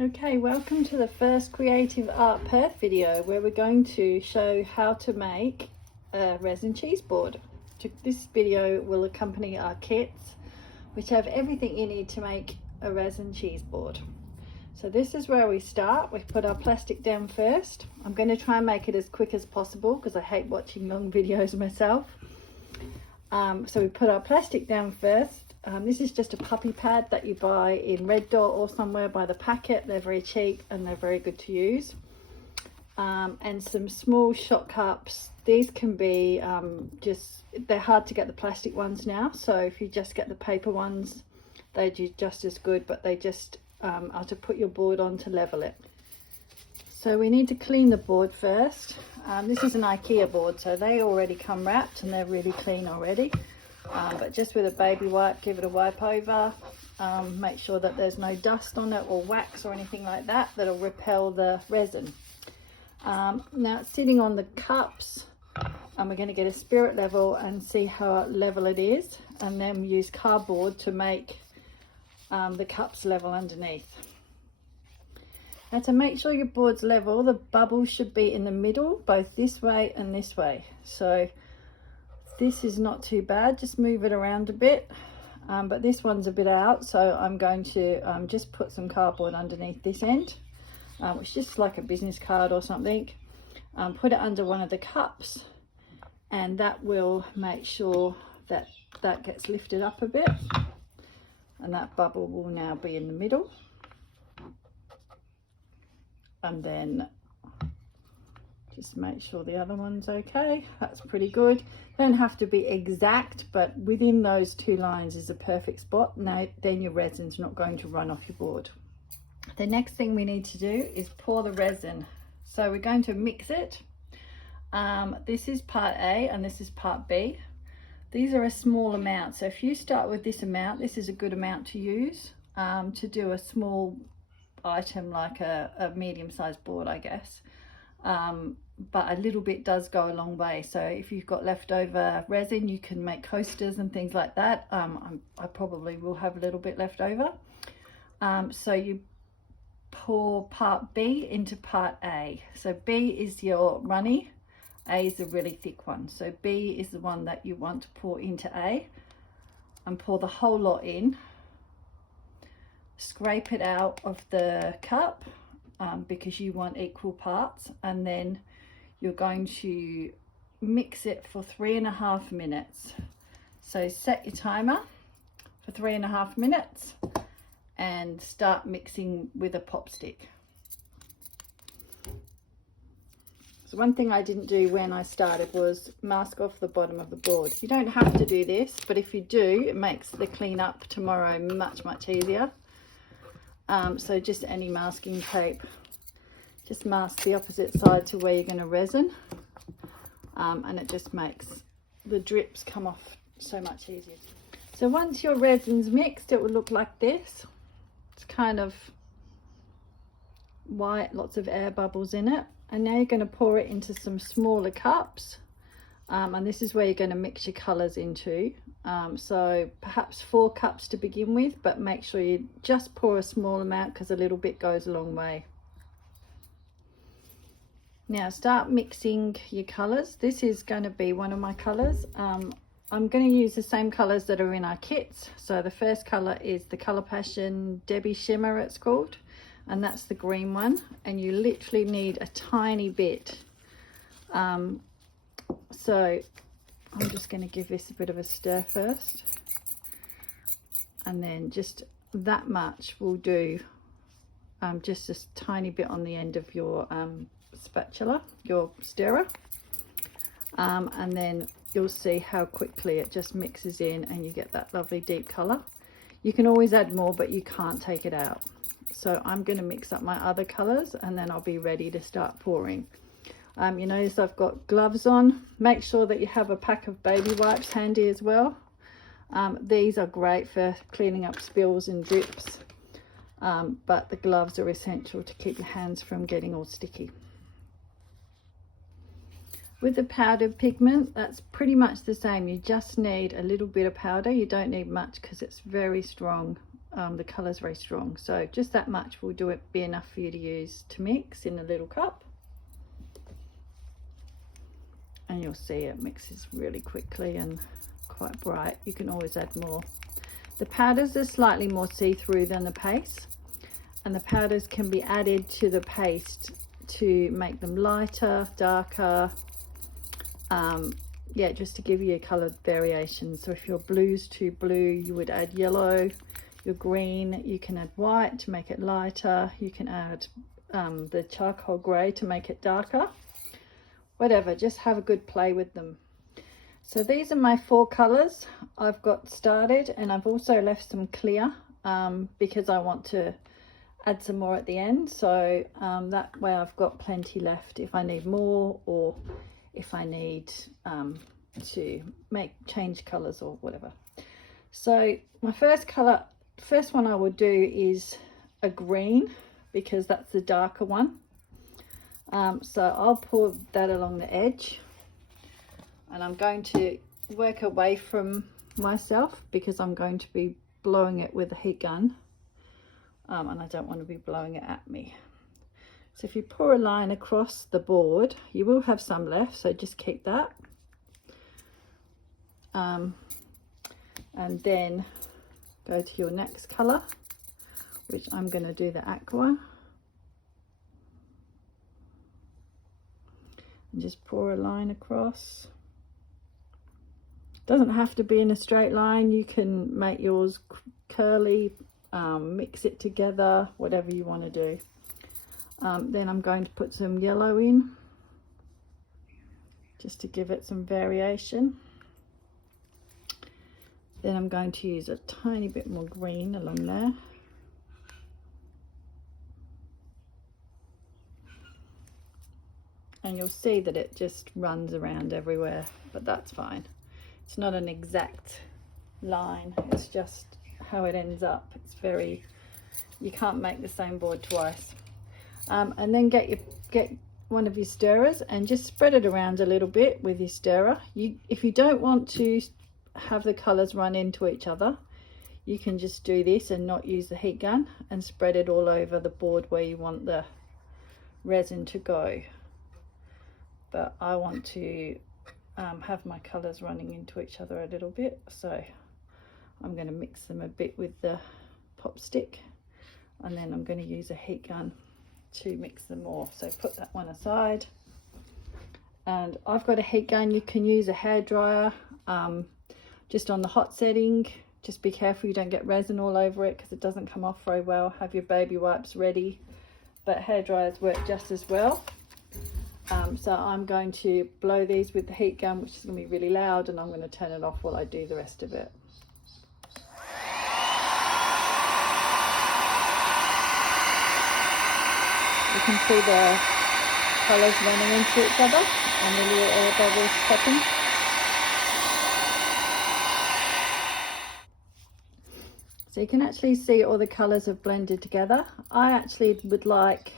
Okay, welcome to the first Creative Art Perth video where we're going to show how to make a resin cheese board. This video will accompany our kits which have everything you need to make a resin cheese board. So this is where we start. We put our plastic down first. I'm going to try and make it as quick as possible because I hate watching long videos myself. So we put our plastic down first. This is just a puppy pad that you buy in Red Dot or somewhere by the packet. They're very cheap and they're very good to use. And some small shot cups. These can be they're hard to get the plastic ones now, so if you just get the paper ones, they do just as good, but they just are to put your board on to level it. So we need to clean the board first. This is an IKEA board, so they already come wrapped and they're really clean already. But just with a baby wipe, give it a wipe over. Make sure that there's no dust on it or wax or anything like that that'll repel the resin. Now it's sitting on the cups, and we're going to get a spirit level and see how level it is, and then use cardboard to make the cups level underneath. Now to make sure your board's level, the bubbles should be in the middle, both this way and this way. So this is not too bad, just move it around a bit, but this one's a bit out, so I'm going to just put some cardboard underneath this end, which is just like a business card or something. Put it under one of the cups, and that will make sure that that gets lifted up a bit, and that bubble will now be in the middle. And then just make sure the other one's okay. That's pretty good. Don't have to be exact, but within those two lines is a perfect spot. Now then your resin's not going to run off your board. The next thing we need to do is pour the resin. So we're going to mix it. This is part A and this is part B. These are a small amount, so if you start with this amount, this is a good amount to use to do a small item like a medium-sized board, I guess. But a little bit does go a long way. So if you've got leftover resin, you can make coasters and things like that. I probably will have a little bit left over. So you pour part B into part A. So B is your runny, A is a really thick one. So B is the one that you want to pour into A, and pour the whole lot in. Scrape it out of the cup because you want equal parts, and then you're going to mix it for 3.5 minutes. So set your timer for 3.5 minutes and start mixing with a pop stick. So one thing I didn't do when I started was mask off the bottom of the board. You don't have to do this, but if you do, it makes the clean up tomorrow much easier. So just any masking tape, just mask the opposite side to where you're going to resin, and it just makes the drips come off so much easier. So once your resin's mixed, it will look like this. It's kind of white, lots of air bubbles in it, and now you're going to pour it into some smaller cups, and this is where you're going to mix your colors into. So perhaps 4 cups to begin with, but make sure you just pour a small amount because a little bit goes a long way. Now start mixing your colors. This is going to be one of my colors. I'm going to use the same colors that are in our kits. So the first color is the Color Passion Debbie Shimmer, it's called, and that's the green one, and you literally need a tiny bit. So I'm just going to give this a bit of a stir first, and then just that much will do, just a tiny bit on the end of your spatula, your stirrer, and then you'll see how quickly it just mixes in and you get that lovely deep color. You can always add more, but you can't take it out. So I'm going to mix up my other colors and then I'll be ready to start pouring. You notice I've got gloves on. Make sure that you have a pack of baby wipes handy as well. These are great for cleaning up spills and drips, but the gloves are essential to keep your hands from getting all sticky. With the powdered pigment, that's pretty much the same. You just need a little bit of powder. You don't need much because it's very strong the colour's very strong. So just that much will be enough for you to use to mix in a little cup. And you'll see it mixes really quickly and quite bright. You can always add more. The powders are slightly more see-through than the paste, and the powders can be added to the paste to make them lighter, darker, yeah, just to give you a colour variation. So if your blue's too blue, you would add yellow. Your green, you can add white to make it lighter. You can add the charcoal grey to make it darker. Whatever, just have a good play with them. So these are my 4 colours I've got started, and I've also left some clear because I want to add some more at the end. So that way I've got plenty left if I need more, or if I need to change colours or whatever. So my first one I will do is a green, because that's the darker one. So I'll pour that along the edge, and I'm going to work away from myself because I'm going to be blowing it with a heat gun, and I don't want to be blowing it at me. So if you pour a line across the board, you will have some left, so just keep that. And then go to your next colour, which I'm going to do the aqua. And just pour a line across. Doesn't have to be in a straight line. You can make yours curly, mix it together, whatever you want to do. Then I'm going to put some yellow in, just to give it some variation. Then I'm going to use a tiny bit more green along there. And you'll see that it just runs around everywhere, but that's fine. It's not an exact line, it's just how it ends up. It's very, you can't make the same board twice. And then get one of your stirrers and just spread it around a little bit with your stirrer. If you don't want to have the colours run into each other, you can just do this and not use the heat gun, and spread it all over the board where you want the resin to go. But I want to have my colours running into each other a little bit, so I'm going to mix them a bit with the pop stick, and then I'm going to use a heat gun to mix them more. So put that one aside, and I've got a heat gun. You can use a hairdryer just on the hot setting. Just be careful you don't get resin all over it, because it doesn't come off very well. Have your baby wipes ready, but hairdryers work just as well. So I'm going to blow these with the heat gun, which is going to be really loud, and I'm going to turn it off while I do the rest of it. You can see the colours running into each other and the little air bubbles popping. So you can actually see all the colours have blended together. I actually would like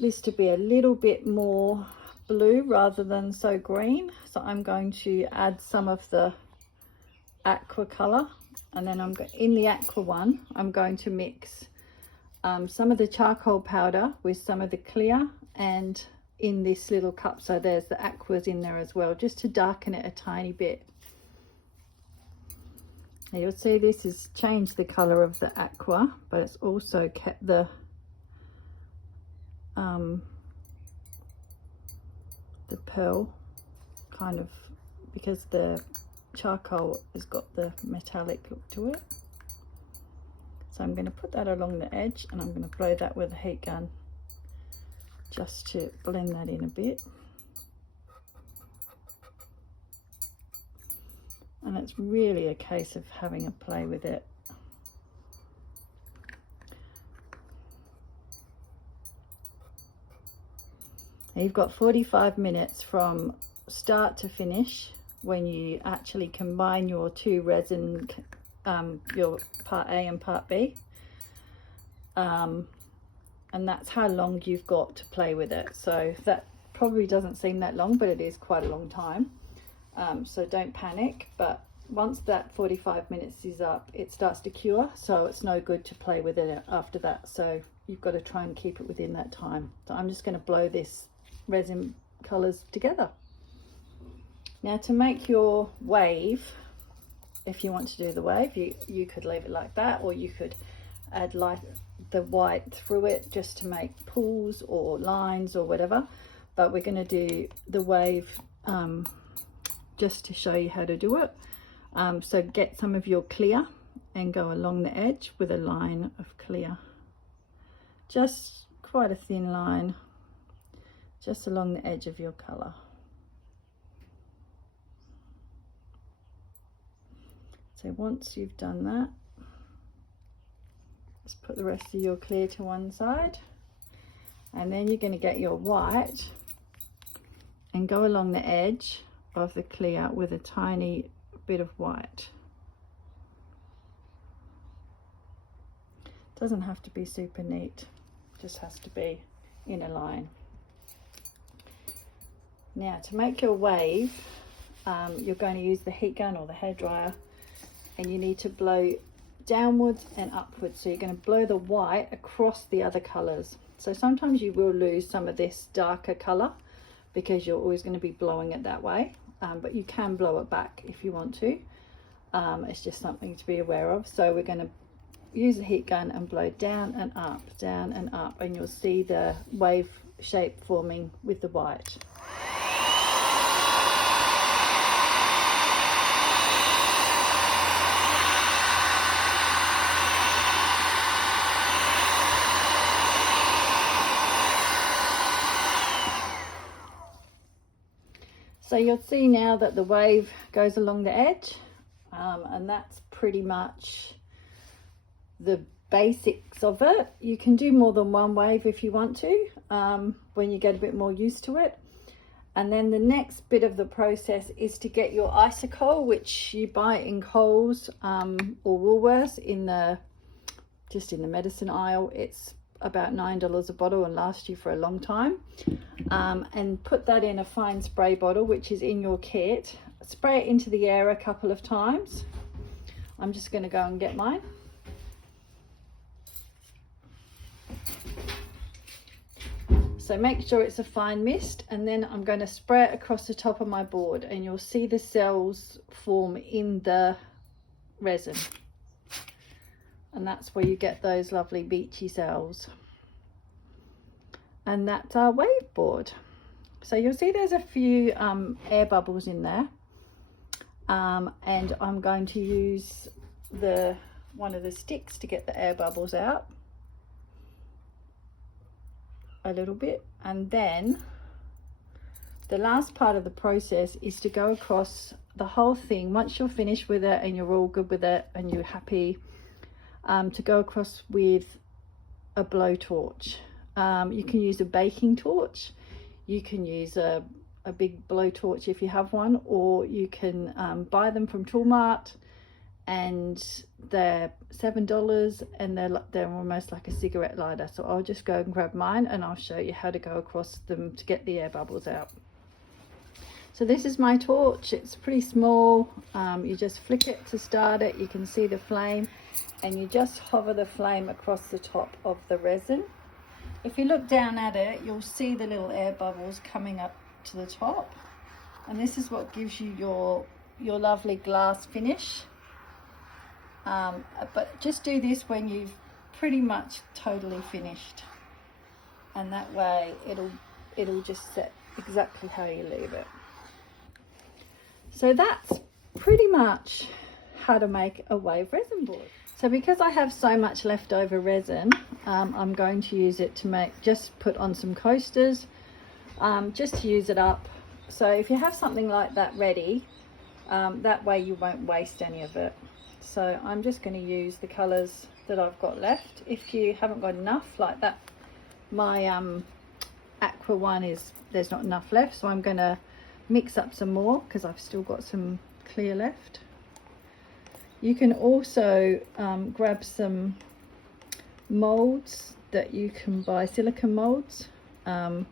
this to be a little bit more blue rather than so green. So I'm going to add some of the aqua colour, and then in the aqua one, I'm going to mix some of the charcoal powder with some of the clear, and in this little cup, so there's the aquas in there as well, just to darken it a tiny bit. Now you'll see this has changed the colour of the aqua, but it's also kept the pearl kind of, because the charcoal has got the metallic look to it. So I'm going to put that along the edge, and I'm going to blow that with a heat gun just to blend that in a bit. And it's really a case of having a play with it. Now you've got 45 minutes from start to finish when you actually combine your two resin, your part A and part B. And that's how long you've got to play with it. So that probably doesn't seem that long, but it is quite a long time. So don't panic, but once that 45 minutes is up, it starts to cure, so it's no good to play with it after that. So you've got to try and keep it within that time. So I'm just going to blow this resin colors together. Now to make your wave, if you want to do the wave, you could leave it like that, or you could add like the white through it just to make pools or lines or whatever. But we're going to do the wave just to show you how to do it. So get some of your clear and go along the edge with a line of clear, just quite a thin line, just along the edge of your colour. So once you've done that, just put the rest of your clear to one side, and then you're going to get your white and go along the edge of the clear with a tiny bit of white. Doesn't have to be super neat, just has to be in a line. Now to make your wave, you're going to use the heat gun or the hairdryer, and you need to blow downwards and upwards. So you're going to blow the white across the other colours. So sometimes you will lose some of this darker colour because you're always going to be blowing it that way, but you can blow it back if you want to. It's just something to be aware of. So we're going to use the heat gun and blow down and up, and you'll see the wave shape forming with the white. So you'll see now that the wave goes along the edge, and that's pretty much the basics of it. You can do more than one wave if you want to, when you get a bit more used to it. And then the next bit of the process is to get your icicle, which you buy in Coles or Woolworths just in the medicine aisle. It's about $9 a bottle and lasts you for a long time. And put that in a fine spray bottle, which is in your kit. Spray it into the air a couple of times. I'm just going to go and get mine. So make sure it's a fine mist, and then I'm going to spray it across the top of my board, and you'll see the cells form in the resin. And that's where you get those lovely beachy cells. And that's our wave board. So you'll see there's a few air bubbles in there, and I'm going to use one of the sticks to get the air bubbles out a little bit. And then the last part of the process is to go across the whole thing. Once you're finished with it and you're all good with it and you're happy, to go across with a blowtorch. You can use a baking torch, you can use a big blowtorch if you have one, or you can buy them from Toolmart, and they're $7 and they're almost like a cigarette lighter. So I'll just go and grab mine and I'll show you how to go across them to get the air bubbles out. So this is my torch. It's pretty small. You just flick it to start it. You can see the flame, and you just hover the flame across the top of the resin. If you look down at it, you'll see the little air bubbles coming up to the top, and this is what gives you your lovely glass finish. But just do this when you've pretty much totally finished, and that way it'll just set exactly how you leave it. So that's pretty much how to make a wave resin board. So because I have so much leftover resin, I'm going to use it to just put on some coasters, just to use it up. So if you have something like that ready, that way you won't waste any of it. So I'm just going to use the colours that I've got left. If you haven't got enough like that, my aqua one there's not enough left, so I'm going to mix up some more because I've still got some clear left. You can also grab some molds that you can buy, silicone molds. You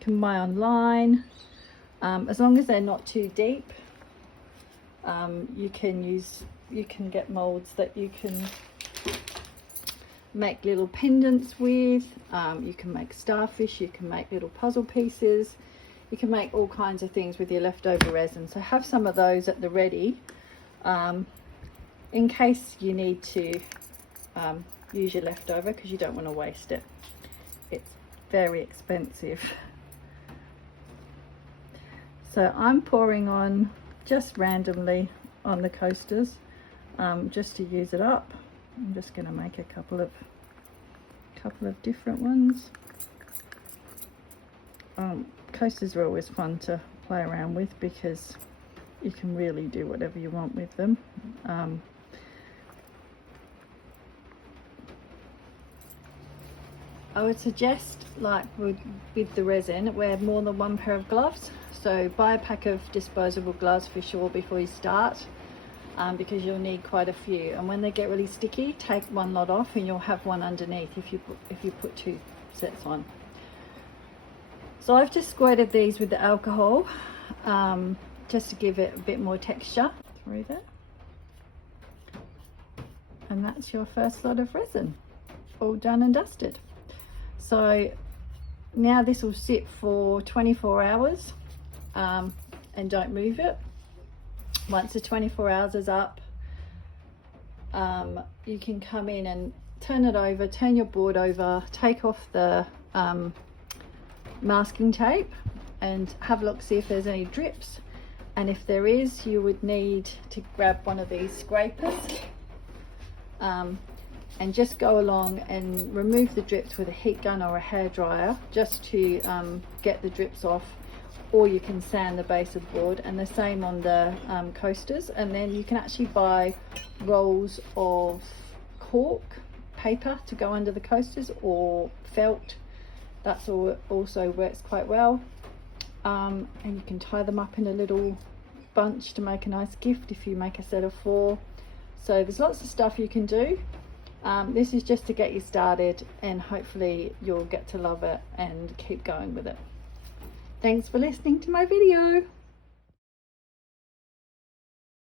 can buy online, as long as they're not too deep. You can get molds that you can make little pendants with. You can make starfish, you can make little puzzle pieces, you can make all kinds of things with your leftover resin. So have some of those at the ready, in case you need to use your leftover, because you don't want to waste it. It's very expensive. So I'm pouring on just randomly on the coasters, just to use it up. I'm just going to make a couple of different ones. Coasters are always fun to play around with because you can really do whatever you want with them. I would suggest, like with the resin, wear more than one pair of gloves. So buy a pack of disposable gloves for sure before you start, because you'll need quite a few. And when they get really sticky, take one lot off and you'll have one underneath if you put two sets on. So I've just squirted these with the alcohol, just to give it a bit more texture through there. And that's your first lot of resin, all done and dusted. So now this will sit for 24 hours, and don't move it. Once the 24 hours is up, you can come in and turn it over, turn your board over, take off the masking tape and have a look, see if there's any drips. And if there is, you would need to grab one of these scrapers, and just go along and remove the drips with a heat gun or a hairdryer, just to get the drips off. Or you can sand the base of the board, and the same on the coasters. And then you can actually buy rolls of cork paper to go under the coasters, or felt. That's also works quite well. And you can tie them up in a little bunch to make a nice gift if you make a set of 4. So there's lots of stuff you can do. This is just to get you started, and hopefully you'll get to love it and keep going with it. Thanks for listening to my video.